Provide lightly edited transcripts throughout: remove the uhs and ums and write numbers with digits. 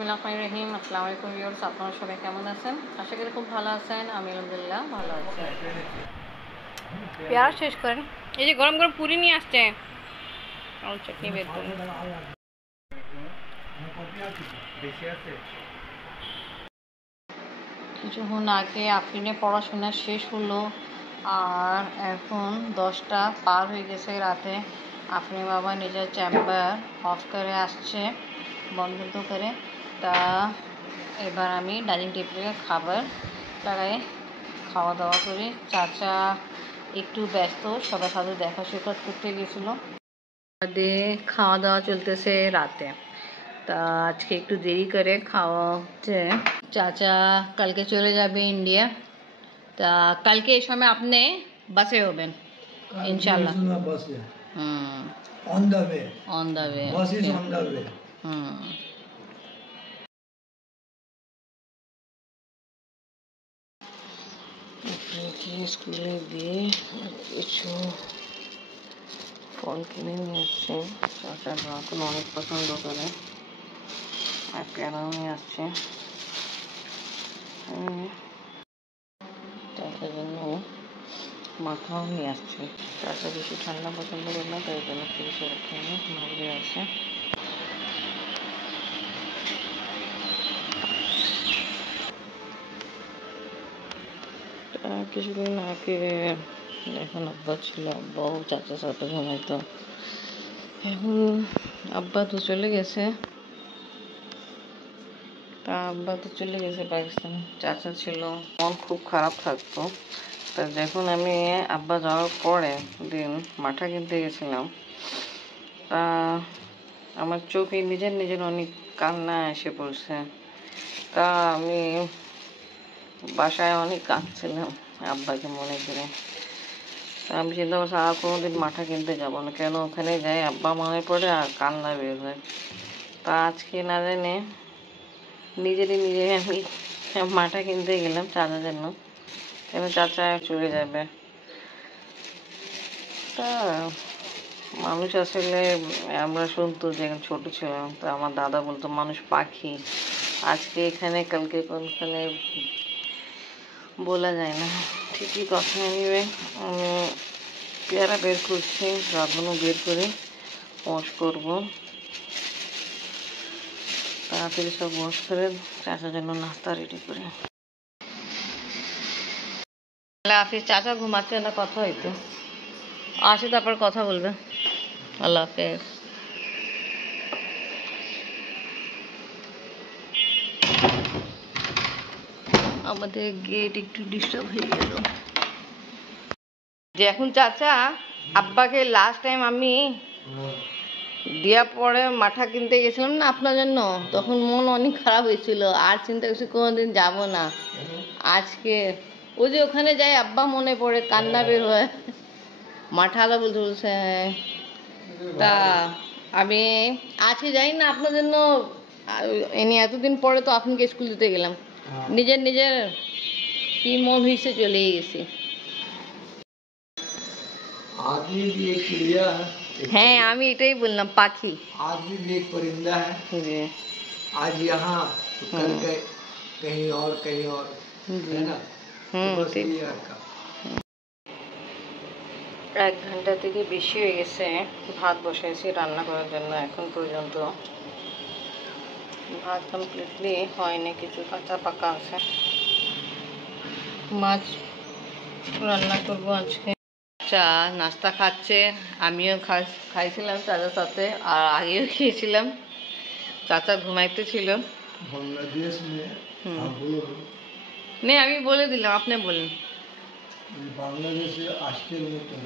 বিসমিল্লাহির রহিম। আসসালামু আলাইকুম ভিউয়ার্স, আপনারা সবাই কেমন আছেন? আশা করি খুব ভালো আছেন। আমি আলহামদুলিল্লাহ ভালো আছি। পেয়ারা শেষ করেন। এই যে গরম গরম পুরি নিয়ে আসছে, আর চাটনি বের করেন। কিছুক্ষণ আগে আফরিনের পড়াশোনা শেষ হলো, আর এখন 10টা পার হয়ে গেছে রাতে। আফরিন বাবা নিজের চেম্বার অফ করে আসছে, বন্ধ করে। তা এবার আমি ডাইনিং টেবিলে খাবার লাগাই, খাওয়া দাওয়া করি। চাচা একটু ব্যস্ত, সবার সাথে দেখা সাক্ষাৎ করতে গেছিলো। খাওয়া দাওয়া চলতেছে রাতে। তা আজকে একটু দেরি করে খাওয়া হচ্ছে। চাচা কালকে চলে যাবে ইন্ডিয়া। তা কালকে এই সময় আপনি বাসে হবেন ইনশাল্লাহ। On the way. On the way. Bus is on the way. স্কুলে দিয়ে কিছু ফল কিনে নিয়ে আসছে। চাচার এখন অনেক পছন্দ করে, আর পেয়ারাও নিয়ে আসছে। চাচার জন্য মাথাও নিয়ে আসছে। চাচা বেশি ঠান্ডা পছন্দ করে না, তাই জন্য ফ্রিজে রেখে বাইরে আছে। কিছুদিন আগে এখন আব্বা ছিল, আব্বাও চাচার সাথে ঘুমাইতো। এখন আব্বা তো চলে গেছে, পাকিস্তান। চাচা ছিল, মন খুব খারাপ থাকতো। তা যখন আমি আব্বা যাওয়ার পরে দিন মাঠা কিনতে গেছিলাম, তা আমার চোখে নিজের অনেক কান্না এসে পড়ছে। তা আমি বাসায় অনেক কাঁদছিলাম আব্বাকে মনে করে। তা আমি চিন্তা করছি আর কোনোদিন মাঠা কিনতে যাবো না, কেন ওখানে যাই আব্বা মনে পড়ে আর কান্না বের হয়। তা আজকে না জানে নিজে আমি মাঠা কিনতে গেলাম চাচার জন্য, কেন চাচা চলে যাবে। তা মানুষ আসলে আমরা শুনতো যে ছোট ছিলাম, তা আমার দাদা বলতো মানুষ পাখি, আজকে এখানে কালকে কোনখানে বলা যায় না। ঠিকই কথা নিবে। আমি পেয়ারা বের করছি, রাঁধুনও বের করে ওয়াশ করবো। তাড়াতাড়ি সব ওয়াশ করে চাচার জন্য নাস্তা রেডি করি। আল্লাহ হাফিজ। চাচা ঘুমাচ্ছে না, কথা হইতো আসে তারপর কথা বলবে। আল্লাহ হাফেজ। আমাদের গেট একটু ডিস্টার্ব হয়ে গেল। যে এখন চাচা আব্বাকে লাস্ট টাইম আমি দিয়া পরে মাঠা কিনতে গেছিলাম না আপনার জন্য, তখন মন অনেক খারাপ হয়েছিল, আর চিন্তা করছি কোনোদিন যাব না। আজকে ওই যে ওখানে যাই আব্বা মনে পড়ে, কান্না বের হয়। মাঠালা বলছে তা আমি আজকে যাই না আপনার জন্য। এনে এতদিন পরে তো আপনাকে স্কুল দিতে গেলাম, নিজের কি মন হয়েছে চলে গেছি। হ্যাঁ আমি এটাই বললাম, পাখি आदमी भी एक परिंदा है। जी। आज यहाँ तो कल कहीं और है ना। बस ये का 1 ঘন্টা থেকে বেশি হয়ে গেছে ভাত বসাইছি রান্না করার জন্য। এখন পর্যন্ত ভাত কমপ্লিটলি হয়নি, কিছু কাঁচা পাকা আছে। মাছ রান্না করবো আজকে। চা নাস্তা খাচ্ছে, আমিও খাইছিলাম চাচার সাথে, আর আগেও খেয়েছিলাম। চাচা ঘুমাইতে ছিল। बांग्लादेश में নেই আমি বলে দিলাম, আপনি বলেন। বাংলাদেশে আজকের মতন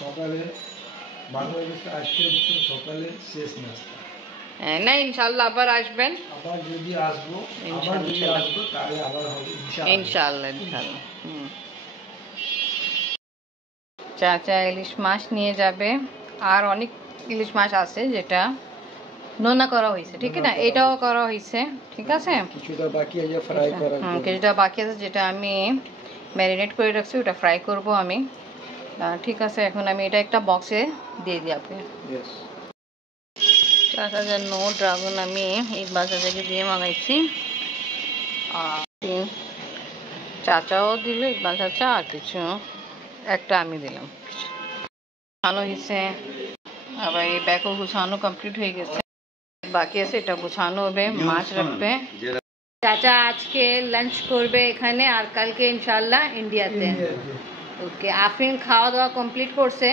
সকালে বাংলাদেশে আজকের মতন সকালে শেষ নাস্তা। না ইনশাল্লাহ আবার আসবেন। আবার যদি আসবো তাহলে আবার হবে ইনশাল্লাহ। চাচা ইলিশ মাছ নিয়ে যাবে, আর অনেক ইলিশ মাছ আছে যেটা নোনা করা হয়েছে, ঠিক না? এটাও করা হয়েছে, ঠিক আছে। কিছুটা বাকি আছে ফ্রাই করার জন্য। কিছুটা বাকি আছে যেটা আমি ম্যারিনেট করে রাখছি, ওটা ফ্রাই করব আমি। ঠিক আছে, এখন আমি এটা একটা বক্সে দিয়ে দিই আপনি। চাচার জন্য ড্রাগন আমি ইকবাল চাচাকে দিয়ে মাগাইছি, আর চাচাও দিল ইকবাল চাচা, আর কিছু একটা আমি দিলাম। ভালো হয়েছে। আবার এই ব্যাগও গুছানো কমপ্লিট হয়ে গেছে, বাকি আছে এটা গুছানো হবে, মাছ রাখবে। চাচা আজকে লাঞ্চ করবে এখানে, আর কালকে ইনশাল্লাহ ইন্ডিয়াতে। ওকে, আফরিন খাওয়া দাওয়া কমপ্লিট করছে,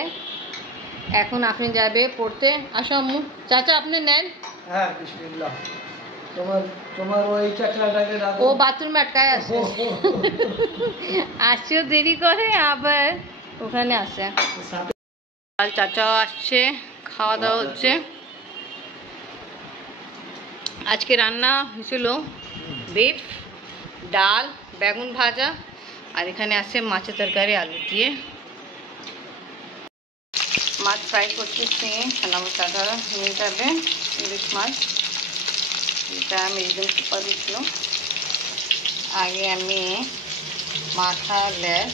এখন আফরিন যাবে পড়তে। আসো আম্মু, চাচা আপনি নেন। হ্যাঁ বিসমিল্লাহ। তোমার ওই চাকরাটাকে রাখো। ও বাথরুমে আটকায় আছে, আসছেও দেরি করে, আবার ওখানে আছে। চাচাও আসছে, খাওয়া দাওয়া হচ্ছে। আজকে রান্না হয়েছিল বিফ, ডাল, বেগুন ভাজা, আর এখানে আছে মাছের তরকারি আলু দিয়ে। মাছ ফ্রাই করতেছি, আমার চাচা নিয়ে যাবে ইলিশ মাছ। এটা আমি একদম কুপা দিচ্ছিল, আগে আমি মাথা লেজ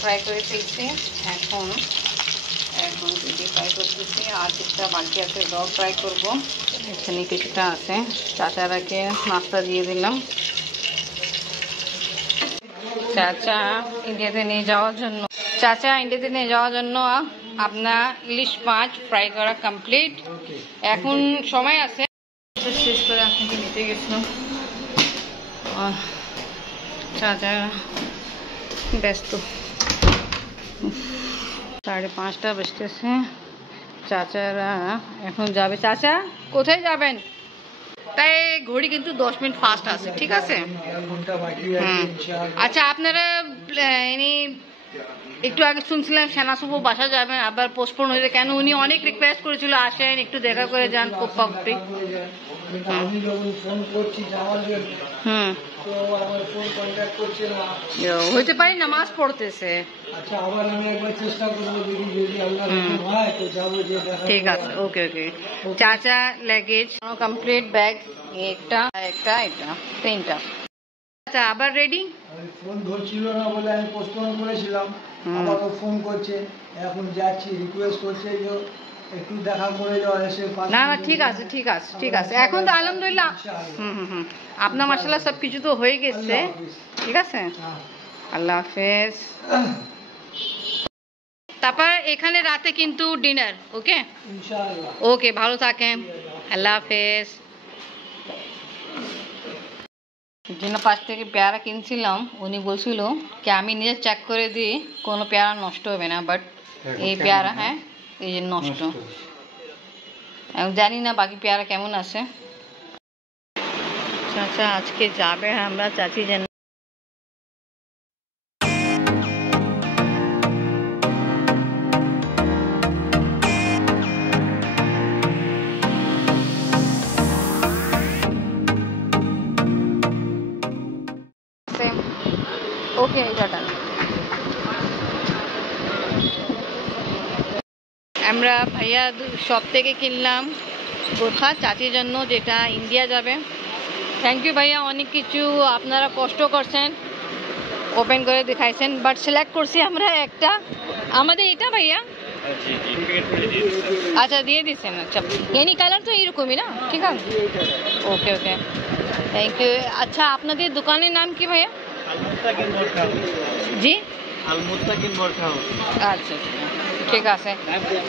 ফ্রাই করে ফেলছি, এখন যদি ফ্রাই করতেছি, আর কিছুটা বাকি আছে ওটাও ফ্রাই করবো। এখানে কিছুটা আছে, চাচারাকে নাস্তা দিয়ে দিলাম। চাচা ইন্ডিয়াতে নিয়ে যাওয়ার জন্য আপনার ইলিশ মাছ ফ্রাই করা কমপ্লিট। এখন সময় আছে, শেষ করে আপনাকে নিতে গেছিলাম। চাচা ব্যস্ত, 5:30 বেজতেছে, চাচারা এখন যাবে। চাচা কোথায় যাবেন? তাই ঘড়ি কিন্তু 10 মিনিট ফাস্ট আছে, ঠিক আছে। আচ্ছা, আপনারা একটু আগে শুনছিলাম সেনাসুপ বাসা যাবেন, আবার পোস্টপোন হয়েছে কেন? উনি অনেক রিকোয়েস্ট করেছিল আসেন, একটু দেখা করে যান। হইতে পারি নামাজ পড়তেছে। ঠিক আছে, ওকে ওকে। চাচা লেগেজ কমপ্লিট, ব্যাগ একটা এটা 3টা। আচ্ছা, আবার রেডি। ফোন ধরছিল না বলে আমি পোস্টপোন করেছিলাম, আবার ফোন করছে, এখন যাচ্ছি, রিকোয়েস্ট করছে যে একটু দেখা করে যাও এসে। না না, ঠিক আছে ঠিক আছে ঠিক আছে, এখন তো আলহামদুলিল্লাহ। আপনার মাশাআল্লাহ সব কিছু তো হয়ে গেছে, ঠিক আছে। আল্লাহ হাফেজ। তারপর এখানে রাতে কিন্তু ডিনার, ওকে ইনশাআল্লাহ। ওকে, ভালো থাকেন, আল্লাহ হাফেজ। যিনি পাশ থেকে পেয়ারা কিনছিলাম উনি বলছিল কি আমি নিজে চেক করে দিই কোনো পেয়ারা নষ্ট হবে না, বাট এই পেয়ারা হ্যাঁ এই যে নষ্ট। আমি জানি না বাকি পেয়ারা কেমন আছে। চাচা আজকে যাবে, আমরা চাচি যেন ওকে টাটা। আমরা ভাইয়া শপ থেকে কিনলাম বোরখা চাচির জন্য, যেটা ইন্ডিয়া যাবে। থ্যাংক ইউ ভাইয়া, অনেক কিছু আপনারা কষ্ট করছেন, ওপেন করে দেখাইছেন, বাট সিলেক্ট করছি আমরা একটা আমাদের এটা। ভাইয়া আচ্ছা দিয়ে দিচ্ছেন, আচ্ছা এনি কালার তো এইরকমই না, ঠিক আছে ওকে ওকে, থ্যাংক ইউ। আচ্ছা আপনাদের দোকানের নাম কি ভাইয়া? জি আচ্ছা ঠিক আছে।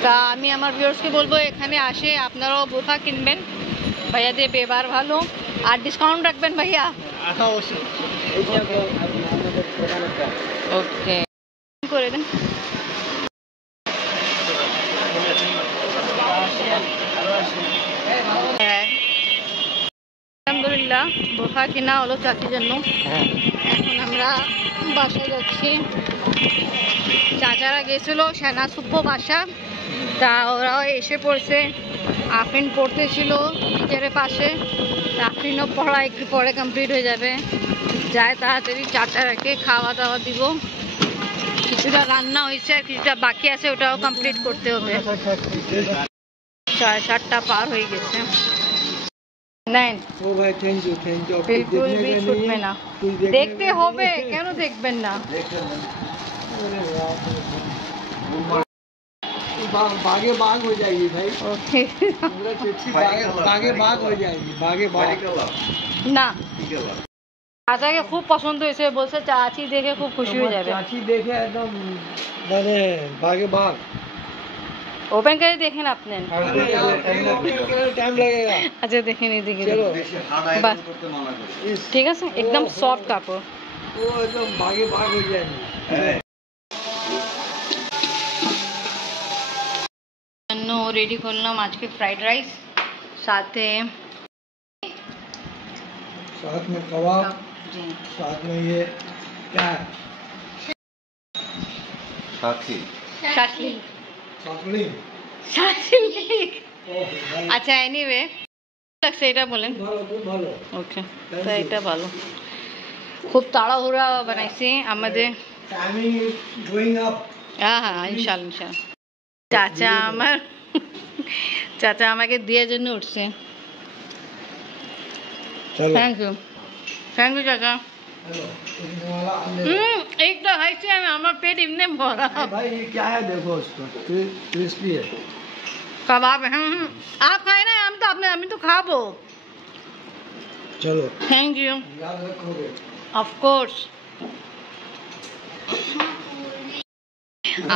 তা আমি আমার ভিউয়ার্সকে বলবো এখানে আসে আপনারাও বোরখা কিনবেন, ভাইয়া দিয়ে ব্যবহার ভালো, আর ডিসকাউন্ট রাখবেন ভাইয়া। ওকে করে দেন। আলহামদুলিল্লাহ বোরখা কিনা হলো চাচির জন্য। এখন আমরা বাসায় যাচ্ছি। চাচারা গেছিল সেনা সুব্ব বাসা, তা ওরাও এসে পড়ছে। আফরিন পড়তেছিল টিচারের পাশে, আফরিনও পড়া একটু পরে কমপ্লিট হয়ে যাবে। যায় তাড়াতাড়ি চাচারাকে খাওয়া দাওয়া দিব। কিছুটা রান্না হয়েছে আর কিছুটা বাকি আছে, ওটাও কমপ্লিট করতে হবে। 7:30 পার হয়ে গেছে। নেন, বিলকুল भी छूटবে না, দেখতে হবে, কেন দেখবেন না। बागे बाग हो जाएगी भाई। ओके पूरा चिट्ठी बागे बाग हो जाएगी, बागे बाग। না চাচাকে খুব পছন্দ হয়েছে, বলছে চাচি দেখে খুব খুশি হয়ে যাবে। चाची देखे एकदम मैंने बागे बाग। ओपन करे देखें आपने? टाइम लगेगा। अच्छा देखे नहीं देखे चलो बस ठीक है एकदम सॉफ्ट কাপড় वो एकदम बागे बाग हो जाएगी। रेडी করলাম আজকে ফ্রাইড রাইস, সাথে साथ में कबाब, जी साथ में ये क्या है? साथी শাকলি साकड़ी। শাকলি আচ্ছা এনিওয়ে লাগছে এটা বলেন। ভালো, খুব ভালো। ওকে তো এটা ভালো, খুব তাড়াহুড়া বানাইছি আমাদের। Timing is going up. হ্যাঁ হ্যাঁ ইনশাল্লাহ ইনশাল্লাহ। চাচা আমাকে দেওয়ার জন্য উঠছে। चलो থ্যাংক ইউ চাচা। हेलो इसमें वाला हमने একটা খাইছি আমি, আমার পেট এমনি ভরা। भाई ये क्या है देखो उसको, क्रिस्पी है। कबाब है आप खाए ना, हम तो आपने আমি তো খাবো। चलो থ্যাংক ইউ याद रखोगे। অফকোর্স।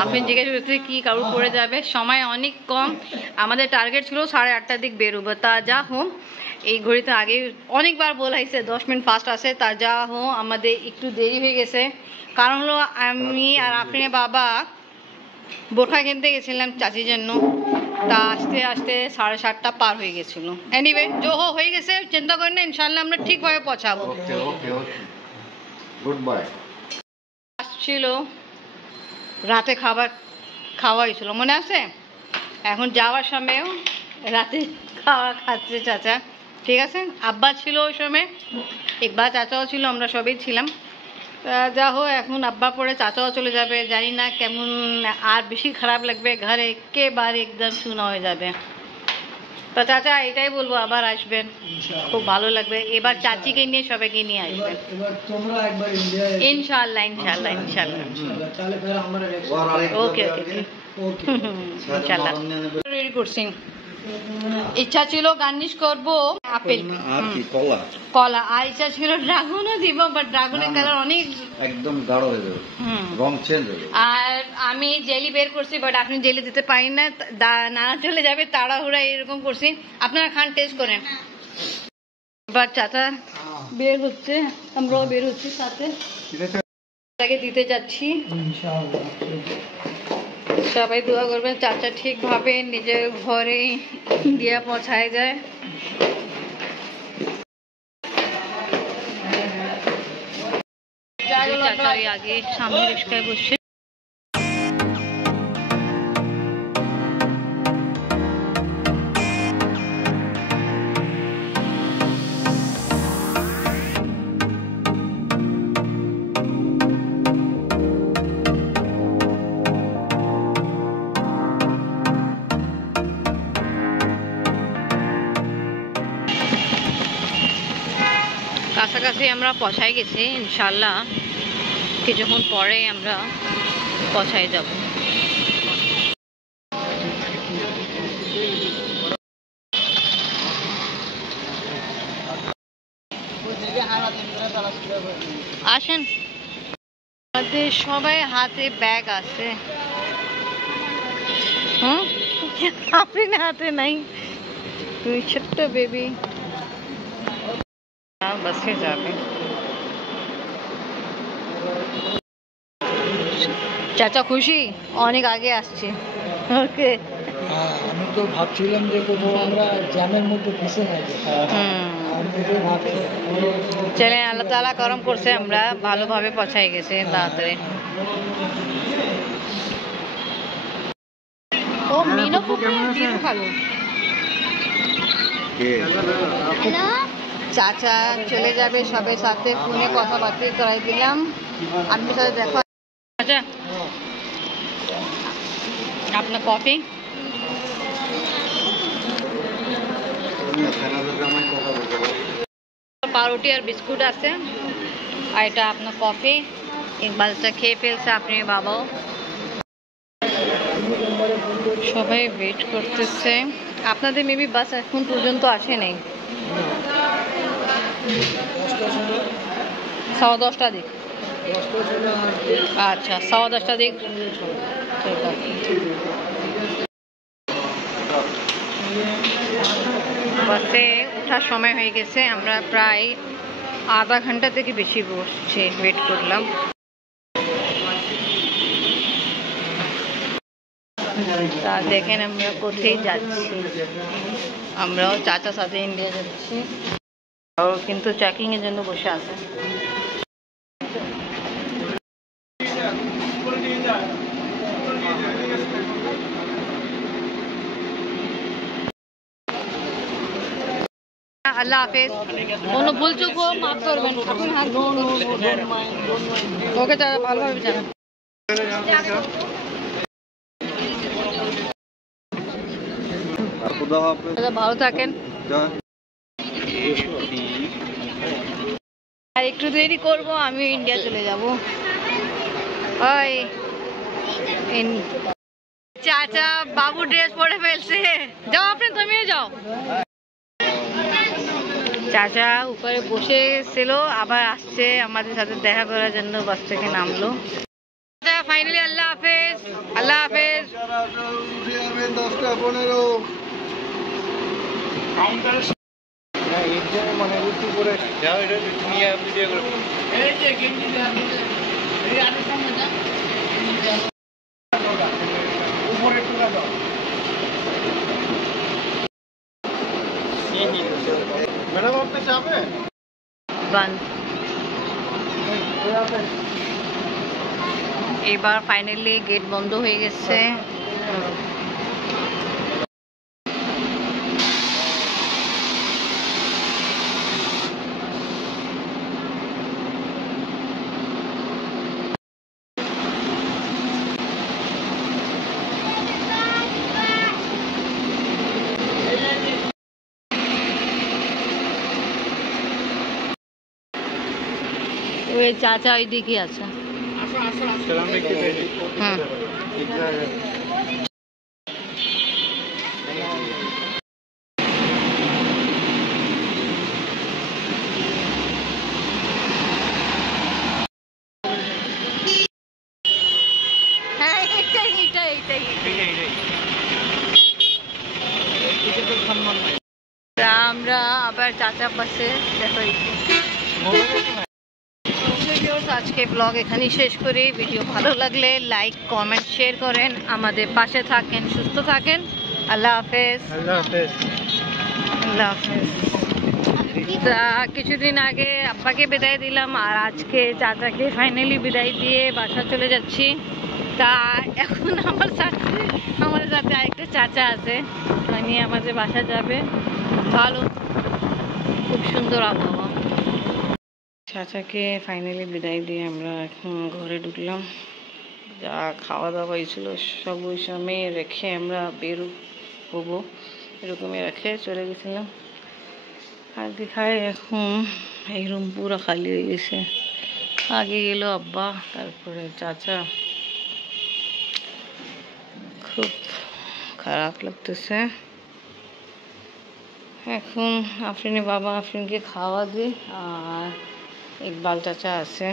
আপনি জিজ্ঞেস করতে কি কারুর পড়ে যাবে, সময় অনেক কম, আমাদের টার্গেট ছিল 8:30 দিক বেরোবো। তা যা হোক এই ঘড়িতে আগে অনেকবার বলাইছে 10 মিনিট ফাস্ট আছে, তা যা হোক আমাদের একটু দেরি হয়ে গেছে। কারণ হলো আমি আর আপনি বাবা বোরখা কিনতে গেছিলাম চাচির জন্য, তা আস্তে আস্তে 7:30 পার হয়ে গেছিল। এনিওয়ে जो हो হয়ে গেছে, চিন্তা করেন না, ইনশাআল্লাহ আমরা ঠিকভাবে পৌঁছাবো। Okay okay okay good bye. আসছিল রাতে খাওয়া হয়েছিল মনে আছে, এখন যাওয়ার সময়ও রাতে খাওয়া খাচ্ছে চাচা। ঠিক আছে আব্বা ছিল ওই সময়, একবার চাচাও ছিল, আমরা সবই ছিলাম। তা যা হোক এখন আব্বা পরে চাচাও চলে যাবে, জানি না কেমন আর বেশি খারাপ লাগবে, ঘরে একেবারে একদম শূন্য হয়ে যাবে। তো চাচা এটাই বলবো আবার আসবেন, খুব ভালো লাগবে। এবার চাচিকে নিয়ে সবাইকে নিয়ে আসবেন এবার তোমরা একবার ইন্ডিয়া ইনশাআল্লাহ ইনশাআল্লাহ ইনশাআল্লাহ। তাহলে ফের আমরা ওকে ওকে ওকে ইনশাআল্লাহ রেডি করছি। ইচ্ছা ছিল গার্নিশ করব আপেল আর কি কলা কলা, আর ইচ্ছা ছিল ড্রাগনও দিব, বাট ড্রাগনের কালার অনেক একদম গাঢ় হয়ে যাবে, রং চেঞ্জ হয়ে যাবে। আর আমি জেলি বের করছি, বাট আপনি জেলি দিতে পারি না, নানা চলে যাবে, তাড়াহুড়া এরকম করছি। আপনারা খান, টেস্ট করেন। এবার চাচা বের হচ্ছে, আমরাও বের হচ্ছি সাথে, তাকে দিতে যাচ্ছি। ইনশাআল্লাহ সবাই দোয়া করবেন চাচা ঠিকভাবে নিজের ঘরে দিয়ে পৌঁছায় যায়। চাচা আগে সামনে রিক্সায় বসছে। কাছাকাছি আমরা পৌঁছায় গেছি, ইনশাল্লাহ কিছুক্ষণ পরে আমরা পৌঁছায় যাব। আসেন, আমাদের সবাই হাতে ব্যাগ আছে। আপনি হাতে নাই, তুই ছোট্ট বেবি। बसे जाবে। চাচা খুশি, অনেক আগে আসছে। ওকে আমি তো ভাবছিলাম যে কোথাও আমরা জ্যামের মধ্যে ফেসে না যাই। চলেন, আল্লাহ তাআলা করম করছে, আমরা ভালোভাবে পৌঁছায় গেছি তাড়াতাড়ি। ও মিনো কেমন খালো। চাচা চলে যাবে, সবাই সাথে ফোনে কথাবার্তা করাই দিলাম। আপনার সাথে দেখা। আচ্ছা আপনার কফি, পাউরুটি আর বিস্কুট আছে, আর এটা আপনার কফি। ইকবালটা খেয়ে ফেলছে, আপনি বাবাও। সবাই ওয়েট করতেছে। আপনাদের মেবি বাস এখন পর্যন্ত আসে নাই। 10:15 দিক। আচ্ছা 10:15 দিক ঠিক আছে। বাসে ওঠার সময় হয়ে গেছে। আমরা প্রায় আধা ঘন্টা থেকে বেশি বসছি, ওয়েট করলাম। তা দেখেন আমরা কোথায় যাচ্ছি। আমরাও চাচার সাথে ইন্ডিয়া যাচ্ছি। ও কিন্তু চেকিং এর জন্য বসে আছে। আল্লাহ হাফেজ। কোনো ভুল চুক হোক মাফ করবেন। আপনি হাত ওকে চাচা ভালোভাবে যাবেন। ভালো থাকেন। আর একটু দেরি করবো, আমি ইন্ডিয়া চলে যাব। ওই চাচা বাবু ড্রেস পরে ফেলছে। যাও আপনি, তুমিও যাও। চাচা উপরে বসে ছিল, আবার আসছে আমাদের সাথে দেখা করার জন্য, বাস থেকে নামলো। ফাইনালি আল্লাহ হাফেজ। আল্লাহ হাফেজ। 10:15 মানে উঁচু করে ম্যাডাম আপনি যাবে এবার ফাইনালি গেট বন্ধ হয়ে গেছে। ওই চাচা ওই দিকে আছে। হ্যাঁ এইটাই। আমরা আবার চাচা পাশে দেখো। আজকে ব্লগ এখানেই শেষ করি। ভিডিও ভালো লাগলে লাইক কমেন্ট শেয়ার করেন, আমাদের পাশে থাকেন, সুস্থ থাকেন। আল্লাহ হাফেজ। আল্লাহ হাফেজ। আল্লাহ হাফেজ। তা কিছুদিন আগে আব্বাকে বিদায় দিলাম, আর আজকে চাচাকে ফাইনালি বিদায় দিয়ে বাসা চলে যাচ্ছি। তা এখন আমার সাথে আরেকটা চাচা আছে, উনি আমাদের বাসা যাবে। ভালো, খুব সুন্দর আবহাওয়া। চাচাকে ফাইনালি বিদায় দিয়ে আমরা এখন ঘরে ঢুকলাম। যা খাওয়া দাওয়া হয়েছিল সব ওই সময় রেখে আমরা বের হবো, এরকমই রেখে চলে গেছিলাম। আর দেখায় এখন এই রুম পুরো খালি হয়ে গেছে। আগে গেল আব্বা, তারপরে চাচা। খুব খারাপ লাগতেছে। এখন বাবা আফরিনকে খাওয়া দিই, আর ইকবাল চাচা আছে।